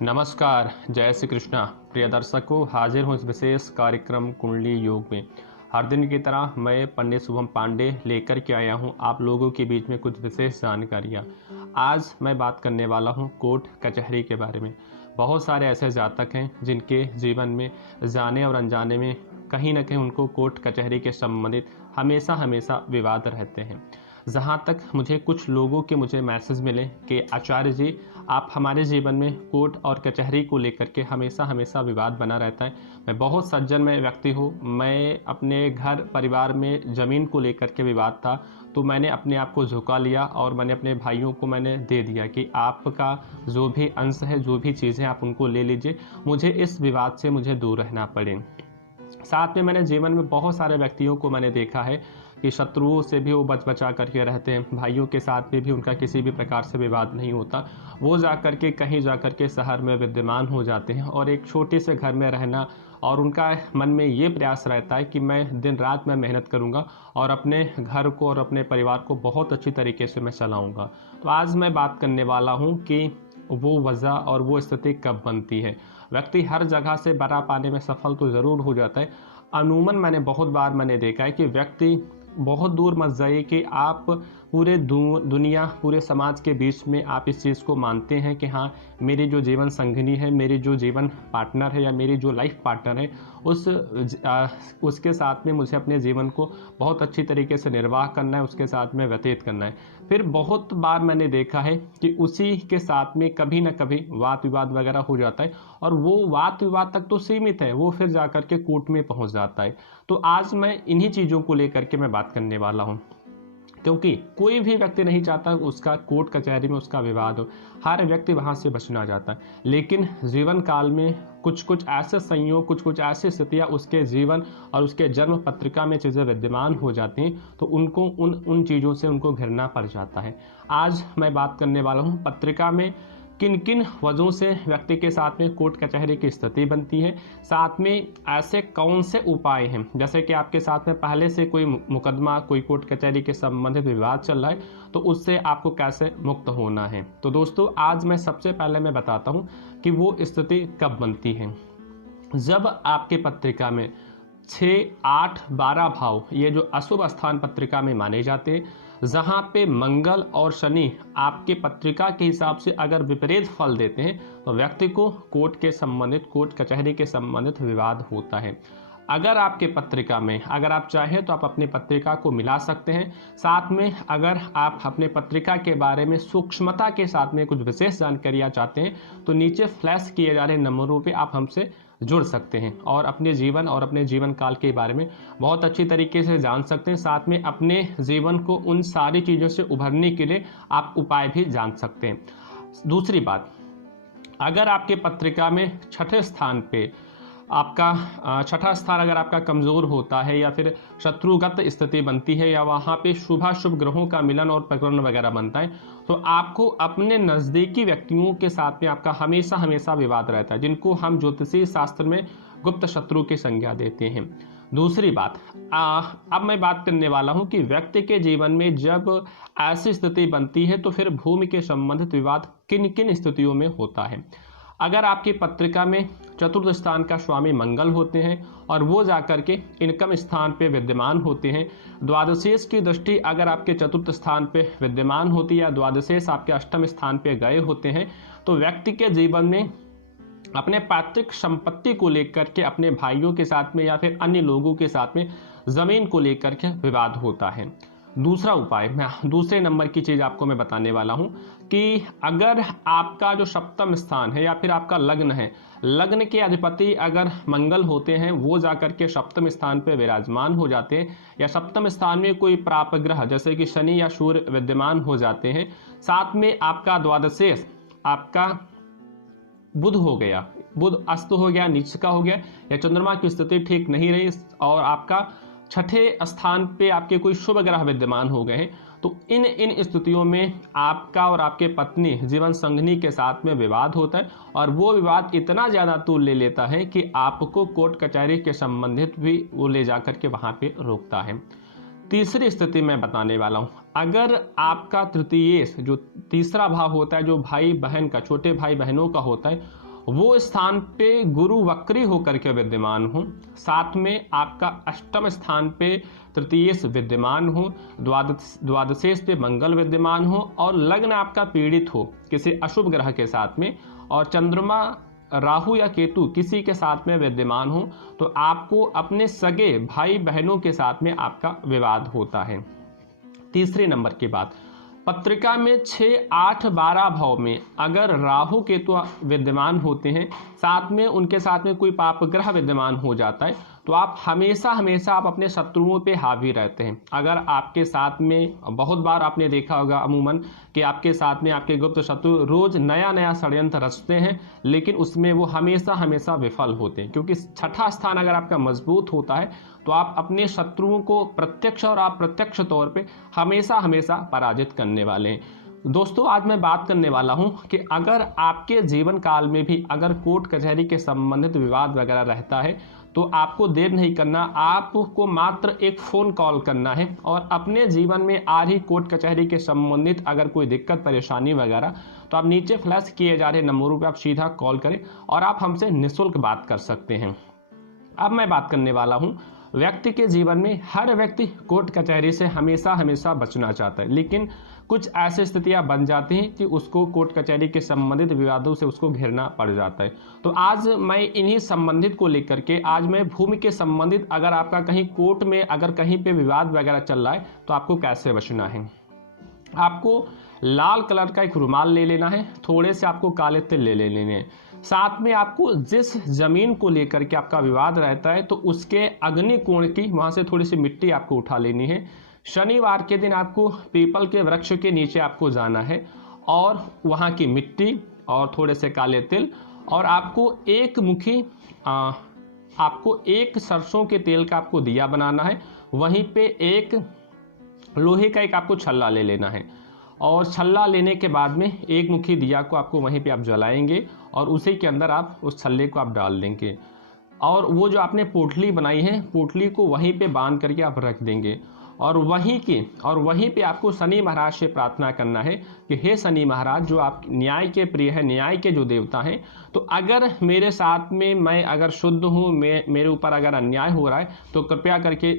नमस्कार, जय श्री कृष्णा। प्रिय दर्शकों, हाजिर हूँ इस विशेष कार्यक्रम कुंडली योग में। हर दिन की तरह मैं पंडित शुभम पांडे लेकर के आया हूँ आप लोगों के बीच में कुछ विशेष जानकारियाँ। आज मैं बात करने वाला हूँ कोर्ट कचहरी के बारे में। बहुत सारे ऐसे जातक हैं जिनके जीवन में जाने और अनजाने में कहीं ना कहीं उनको कोर्ट कचहरी के संबंधित हमेशा हमेशा विवाद रहते हैं। जहाँ तक मुझे कुछ लोगों के मैसेज मिले कि आचार्य जी, आप हमारे जीवन में कोर्ट और कचहरी को लेकर के हमेशा हमेशा विवाद बना रहता है। मैं बहुत सज्जन में व्यक्ति हूँ। मैं अपने घर परिवार में ज़मीन को लेकर के विवाद था, तो मैंने अपने आप को झुका लिया और मैंने अपने भाइयों को मैंने दे दिया कि आपका जो भी अंश है, जो भी चीज़ें आप उनको ले लीजिए, मुझे इस विवाद से मुझे दूर रहना पड़े। साथ में मैंने जीवन में बहुत सारे व्यक्तियों को मैंने देखा है कि शत्रुओं से भी वो बचा करके रहते हैं। भाइयों के साथ में भी उनका किसी भी प्रकार से विवाद नहीं होता। वो जा कर के कहीं जा कर के शहर में विद्यमान हो जाते हैं और एक छोटे से घर में रहना, और उनका मन में ये प्रयास रहता है कि मैं दिन रात में मेहनत करूंगा और अपने घर को और अपने परिवार को बहुत अच्छी तरीके से मैं चलाऊंगा। तो आज मैं बात करने वाला हूँ कि वो वजह और वो स्थिति कब बनती है। व्यक्ति हर जगह से बड़ा पाने में सफल तो ज़रूर हो जाता है। अमूमन मैंने बहुत बार देखा है कि व्यक्ति बहुत दूर मत जाइए कि आप पूरे दुनिया पूरे समाज के बीच में आप इस चीज़ को मानते हैं कि हाँ, मेरी जो जीवन संगिनी है, मेरी जो जीवन पार्टनर है या मेरी जो लाइफ पार्टनर है, उसके साथ में मुझे अपने जीवन को बहुत अच्छी तरीके से निर्वाह करना है, उसके साथ में व्यतीत करना है। फिर बहुत बार मैंने देखा है कि उसी के साथ में कभी ना कभी वाद विवाद वगैरह हो जाता है और वो वाद विवाद तक तो सीमित है, वो फिर जाकर के कोर्ट में पहुंच जाता है। तो आज मैं इन्हीं चीज़ों को लेकर के मैं बात करने वाला हूं, क्योंकि कोई भी व्यक्ति नहीं चाहता उसका कोर्ट कचहरी में उसका विवाद हो। हर व्यक्ति वहां से बचना चाहता है, लेकिन जीवन काल में कुछ कुछ ऐसे संयोग, कुछ कुछ ऐसी स्थितियां उसके जीवन और उसके जन्म पत्रिका में चीज़ें विद्यमान हो जाती हैं, तो उनको उन चीज़ों से उनको घिरना पड़ जाता है। आज मैं बात करने वाला हूँ पत्रिका में किन किन वजहों से व्यक्ति के साथ में कोर्ट कचहरी की स्थिति बनती है, साथ में ऐसे कौन से उपाय हैं। जैसे कि आपके साथ में पहले से कोई मुकदमा, कोई कोर्ट कचहरी के संबंधित विवाद चल रहा है, तो उससे आपको कैसे मुक्त होना है। तो दोस्तों, आज मैं सबसे पहले मैं बताता हूँ कि वो स्थिति कब बनती है। जब आपके पत्रिका में 6, 8, 12 भाव, ये जो अशुभ स्थान पत्रिका में माने जाते हैं, जहाँ पे मंगल और शनि आपके पत्रिका के हिसाब से अगर विपरीत फल देते हैं, तो व्यक्ति को कोर्ट के संबंधित, कोर्ट कचहरी के संबंधित विवाद होता है। अगर आपके पत्रिका में, अगर आप चाहें तो आप अपनी पत्रिका को मिला सकते हैं। साथ में अगर आप अपने पत्रिका के बारे में सूक्ष्मता के साथ में कुछ विशेष जानकारियाँ चाहते हैं, तो नीचे फ्लैश किए जा रहे नंबरों पे आप हमसे जुड़ सकते हैं और अपने जीवन और अपने जीवन काल के बारे में बहुत अच्छी तरीके से जान सकते हैं। साथ में अपने जीवन को उन सारी चीज़ों से उभरने के लिए आप उपाय भी जान सकते हैं। दूसरी बात, अगर आपके पत्रिका में छठे स्थान पे आपका छठा स्थान अगर आपका कमज़ोर होता है या फिर शत्रुगत स्थिति बनती है या वहाँ पे शुभाशुभ ग्रहों का मिलन और प्रकरण वगैरह बनता है, तो आपको अपने नज़दीकी व्यक्तियों के साथ में आपका हमेशा हमेशा विवाद रहता है, जिनको हम ज्योतिषीय शास्त्र में गुप्त शत्रु की संज्ञा देते हैं। दूसरी बात, अब मैं बात करने वाला हूँ कि व्यक्ति के जीवन में जब ऐसी स्थिति बनती है, तो फिर भूमि के संबंधित विवाद किन किन स्थितियों में होता है। अगर आपकी पत्रिका में चतुर्थ स्थान का स्वामी मंगल होते हैं और वो जाकर के इनकम स्थान पे विद्यमान होते हैं, द्वादशेश की दृष्टि अगर आपके चतुर्थ स्थान पे विद्यमान होती है या द्वादशेश आपके अष्टम स्थान पे गए होते हैं, तो व्यक्ति के जीवन में अपने पैतृक संपत्ति को लेकर के अपने भाइयों के साथ में या फिर अन्य लोगों के साथ में जमीन को लेकर के विवाद होता है। दूसरा उपाय, मैं दूसरे नंबर की चीज़ आपको मैं बताने वाला हूं कि अगर आपका जो सप्तम स्थान है या फिर आपका लग्न है, लग्न के अधिपति अगर मंगल होते हैं, वो जाकर के सप्तम स्थान पे विराजमान हो जाते हैं, या सप्तम स्थान में कोई प्राप ग्रह जैसे कि शनि या सूर्य विद्यमान हो जाते हैं, साथ में आपका द्वादशेश आपका बुध हो गया, बुध अस्त हो गया, नीच का हो गया, या चंद्रमा की स्थिति ठीक नहीं रही और आपका छठे स्थान पे आपके कोई शुभ ग्रह विद्यमान हो गए हैं, तो इन स्थितियों में आपका और आपके पत्नी जीवन संगनी के साथ में विवाद होता है और वो विवाद इतना ज़्यादा तूल ले लेता है कि आपको कोर्ट कचहरी के संबंधित भी वो ले जाकर के वहाँ पे रोकता है। तीसरी स्थिति मैं बताने वाला हूँ, अगर आपका तृतीयेश जो तीसरा भाव होता है, जो भाई बहन का, छोटे भाई बहनों का होता है, वो स्थान पे गुरु वक्री होकर के विद्यमान हो, साथ में आपका अष्टम स्थान पे तृतीयेश विद्यमान हो, द्वादशेश पे मंगल विद्यमान हो और लग्न आपका पीड़ित हो किसी अशुभ ग्रह के साथ में, और चंद्रमा राहु या केतु किसी के साथ में विद्यमान हो, तो आपको अपने सगे भाई बहनों के साथ में आपका विवाद होता है। तीसरे नंबर की बात, पत्रिका में 6, 8, 12 भाव में अगर राहु केतु विद्यमान होते हैं, साथ में उनके साथ में कोई पाप ग्रह विद्यमान हो जाता है, तो आप हमेशा हमेशा आप अपने शत्रुओं पे हावी रहते हैं। अगर आपके साथ में, बहुत बार आपने देखा होगा अमूमन कि आपके साथ में आपके गुप्त शत्रु रोज नया नया षड्यंत्र रचते हैं, लेकिन उसमें वो हमेशा हमेशा विफल होते हैं, क्योंकि छठा स्थान अगर आपका मजबूत होता है तो आप अपने शत्रुओं को प्रत्यक्ष और अप्रत्यक्ष तौर पे हमेशा हमेशा पराजित करने वाले हैं। दोस्तों, आज मैं बात करने वाला हूं कि अगर आपके जीवन काल में भी अगर कोर्ट कचहरी के संबंधित विवाद वगैरह रहता है, तो आपको देर नहीं करना, आपको मात्र एक फ़ोन कॉल करना है और अपने जीवन में आ रही कोर्ट कचहरी के संबंधित अगर कोई दिक्कत परेशानी वगैरह, तो आप नीचे फ्लैश किए जा रहे नंबरों पर आप सीधा कॉल करें और आप हमसे निःशुल्क बात कर सकते हैं। अब मैं बात करने वाला हूं, व्यक्ति के जीवन में हर व्यक्ति कोर्ट कचहरी से हमेशा हमेशा बचना चाहता है, लेकिन कुछ ऐसी स्थितियां बन जाती हैं कि उसको कोर्ट कचहरी के संबंधित विवादों से उसको घिरना पड़ जाता है। तो आज मैं इन्हीं संबंधित को लेकर के, आज मैं भूमि के संबंधित अगर आपका कहीं कोर्ट में अगर कहीं पे विवाद वगैरह चल रहा है, तो आपको कैसे बचना है। आपको लाल कलर का एक रुमाल ले लेना है, थोड़े से आपको काले तिल ले लेने हैं, साथ में आपको जिस जमीन को लेकर के आपका विवाद रहता है, तो उसके अग्नि कोण की वहां से थोड़ी सी मिट्टी आपको उठा लेनी है। शनिवार के दिन आपको पीपल के वृक्ष के नीचे आपको जाना है और वहां की मिट्टी और थोड़े से काले तिल, और आपको एक मुखी आपको एक सरसों के तेल का आपको दिया बनाना है। वहीं पे एक लोहे का एक आपको छल्ला ले लेना है और छल्ला लेने के बाद में एक मुखी दिया को आपको वहीं पे आप जलाएंगे और उसी के अंदर आप उस छल्ले को आप डाल देंगे और वो जो आपने पोटली बनाई है, पोटली को वहीं पे बांध करके आप रख देंगे और वहीं पे आपको शनि महाराज से प्रार्थना करना है कि हे शनि महाराज, जो आप न्याय के प्रिय है, न्याय के जो देवता हैं, तो अगर मेरे साथ में मैं अगर शुद्ध हूँ, मेरे ऊपर अगर अन्याय हो रहा है, तो कृपया करके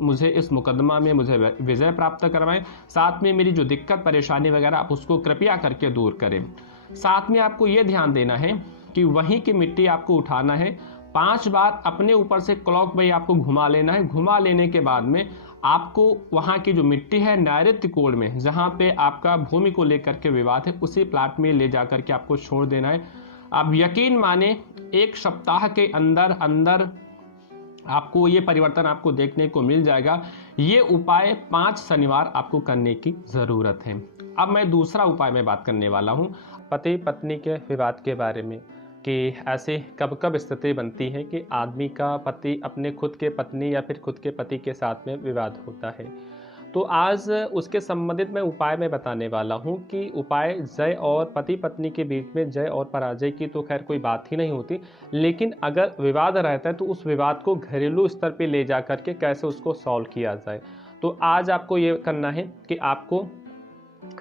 मुझे इस मुकदमा में मुझे विजय प्राप्त करवाएं। साथ में मेरी जो दिक्कत परेशानी वगैरह आप उसको कृपया करके दूर करें। साथ में आपको ये ध्यान देना है कि वहीं की मिट्टी आपको उठाना है, 5 बार अपने ऊपर से क्लॉक वाइज आपको घुमा लेना है। घुमा लेने के बाद में आपको वहां की जो मिट्टी है नैऋत्य कोण में, जहां पे आपका भूमि को लेकर के विवाद है, उसी प्लाट में ले जाकर के आपको छोड़ देना है। आप यकीन माने 1 सप्ताह के अंदर अंदर आपको ये परिवर्तन आपको देखने को मिल जाएगा। ये उपाय 5 शनिवार आपको करने की जरूरत है। अब मैं दूसरा उपाय में बात करने वाला हूँ पति पत्नी के विवाद के बारे में, कि ऐसे कब कब स्थिति बनती है कि आदमी का पति अपने खुद के पत्नी या फिर खुद के पति के साथ में विवाद होता है। तो आज उसके संबंधित मैं उपाय में बताने वाला हूं कि उपाय जय और पति पत्नी के बीच में जय और पराजय की तो खैर कोई बात ही नहीं होती, लेकिन अगर विवाद रहता है तो उस विवाद को घरेलू स्तर पे ले जा करके कैसे उसको सॉल्व किया जाए। तो आज आपको ये करना है कि आपको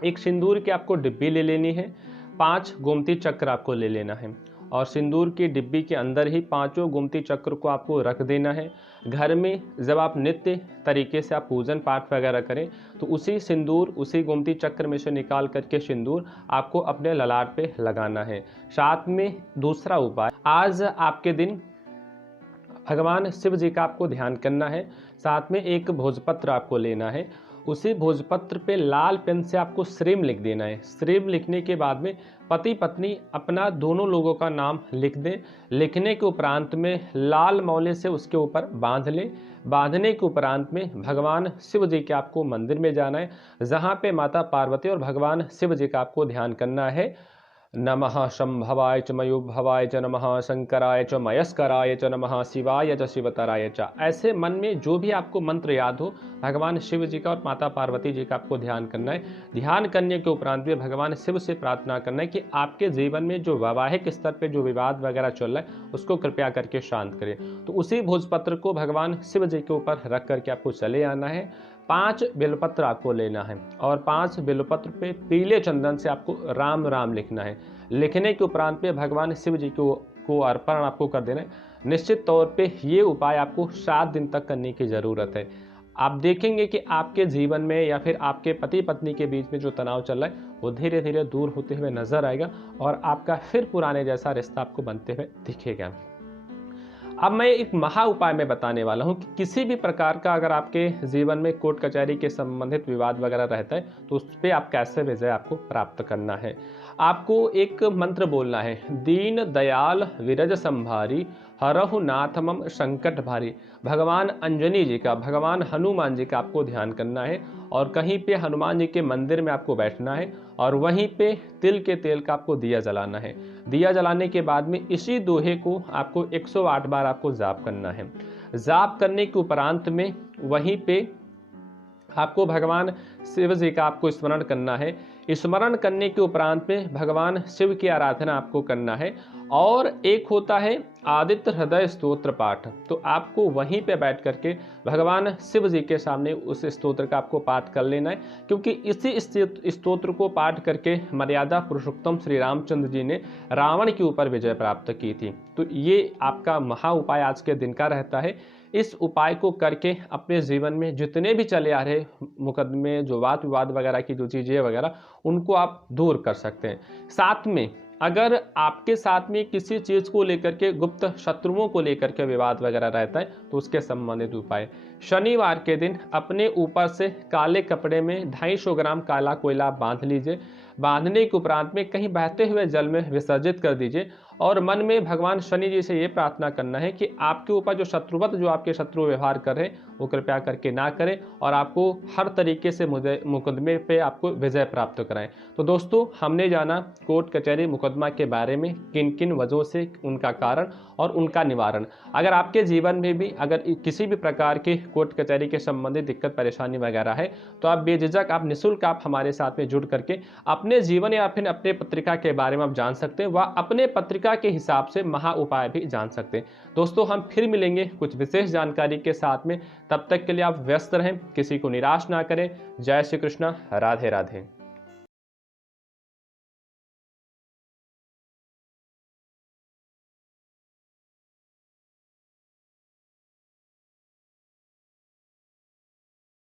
एक सिंदूर की आपको डिब्बी ले लेनी है, 5 गोमती चक्र आपको ले लेना है और सिंदूर की डिब्बी के अंदर ही 5 गोमती चक्र को आपको रख देना है। घर में जब आप नित्य तरीके से आप पूजन पाठ वगैरह करें, तो उसी सिंदूर, उसी गोमती चक्र में से निकाल करके सिंदूर आपको अपने ललाट पे लगाना है। साथ में दूसरा उपाय, आज आपके दिन भगवान शिव जी का आपको ध्यान करना है। साथ में एक भोजपत्र आपको लेना है, उसी भोजपत्र पे लाल पेन से आपको श्रीम लिख देना है। श्रीम लिखने के बाद में पति पत्नी अपना दोनों लोगों का नाम लिख दें। लिखने के उपरांत में लाल मौले से उसके ऊपर बांध लें। बांधने के उपरांत में भगवान शिव जी के आपको मंदिर में जाना है, जहाँ पे माता पार्वती और भगवान शिव जी का आपको ध्यान करना है। नमः शंभवाय च मयुभवाय च नमः शंकराय च मयस्कराय च नमः शिवाय च शिवतराय च। ऐसे मन में जो भी आपको मंत्र याद हो, भगवान शिव जी का और माता पार्वती जी का आपको ध्यान करना है। ध्यान करने के उपरांत भी भगवान शिव से प्रार्थना करना है कि आपके जीवन में जो वैवाहिक स्तर पे जो विवाद वगैरह चल रहा है उसको कृपया करके शांत करें। तो उसी भोजपत्र को भगवान शिव जी के ऊपर रख करके आपको चले आना है। 5 बेलपत्र आपको लेना है और 5 बेलपत्र पे पीले चंदन से आपको राम राम लिखना है। लिखने के उपरांत पे भगवान शिव जी को अर्पण आपको कर देना है। निश्चित तौर पे ये उपाय आपको 7 दिन तक करने की ज़रूरत है। आप देखेंगे कि आपके जीवन में या फिर आपके पति पत्नी के बीच में जो तनाव चल रहा है वो धीरे धीरे दूर होते हुए नजर आएगा और आपका फिर पुराने जैसा रिश्ता आपको बनते हुए दिखेगा। अब मैं एक महा उपाय में बताने वाला हूं कि किसी भी प्रकार का अगर आपके जीवन में कोर्ट कचहरी के संबंधित विवाद वगैरह रहता है तो उस पर आप कैसे विजय आपको प्राप्त करना है। आपको एक मंत्र बोलना है, दीन दयाल विरज संभारी हरहु नाथ मम संकट भारी। भगवान अंजनी जी का, भगवान हनुमान जी का आपको ध्यान करना है और कहीं पे हनुमान जी के मंदिर में आपको बैठना है और वहीं पे तिल के तेल का आपको दिया जलाना है। दिया जलाने के बाद में इसी दोहे को आपको 108 बार आपको जाप करना है। जाप करने के उपरांत में वहीं पे आपको भगवान शिव जी का आपको स्मरण करना है। स्मरण करने के उपरांत में भगवान शिव की आराधना आपको करना है। और एक होता है आदित्य हृदय स्तोत्र पाठ, तो आपको वहीं पे बैठ करके भगवान शिव जी के सामने उस स्तोत्र का आपको पाठ कर लेना है, क्योंकि इसी स्तोत्र को पाठ करके मर्यादा पुरुषोत्तम श्री रामचंद्र जी ने रावण के ऊपर विजय प्राप्त की थी। तो ये आपका महा उपाय आज के दिन का रहता है। इस उपाय को करके अपने जीवन में जितने भी चले आ रहे मुकदमे, जो वाद विवाद वगैरह की जो चीज़ें वगैरह, उनको आप दूर कर सकते हैं। साथ में अगर आपके साथ में किसी चीज़ को लेकर के, गुप्त शत्रुओं को लेकर के विवाद वगैरह रहता है तो उसके संबंधित उपाय, शनिवार के दिन अपने ऊपर से काले कपड़े में 250 ग्राम काला कोयला बांध लीजिए। बांधने के उपरांत में कहीं बहते हुए जल में विसर्जित कर दीजिए और मन में भगवान शनि जी से ये प्रार्थना करना है कि आपके ऊपर जो शत्रुवत, जो आपके शत्रु व्यवहार कर रहे हैं वो कृपया करके ना करें और आपको हर तरीके से मुकदमे पे आपको विजय प्राप्त कराएं। तो दोस्तों, हमने जाना कोर्ट कचहरी मुकदमा के बारे में, किन किन वजहों से, उनका कारण और उनका निवारण। अगर आपके जीवन में भी अगर किसी भी प्रकार के कोर्ट कचहरी के संबंधित दिक्कत परेशानी वगैरह है तो आप बेझिझक, आप निःशुल्क आप हमारे साथ में जुड़ करके अपने जीवन या फिर अपने पत्रिका के बारे में आप जान सकते हैं, व अपने पत्रिका के हिसाब से महा उपाय भी जान सकते हैं। दोस्तों, हम फिर मिलेंगे कुछ विशेष जानकारी के साथ में। तब तक के लिए आप व्यस्त रहें, किसी को निराश ना करें। जय श्री कृष्णा, राधे राधे।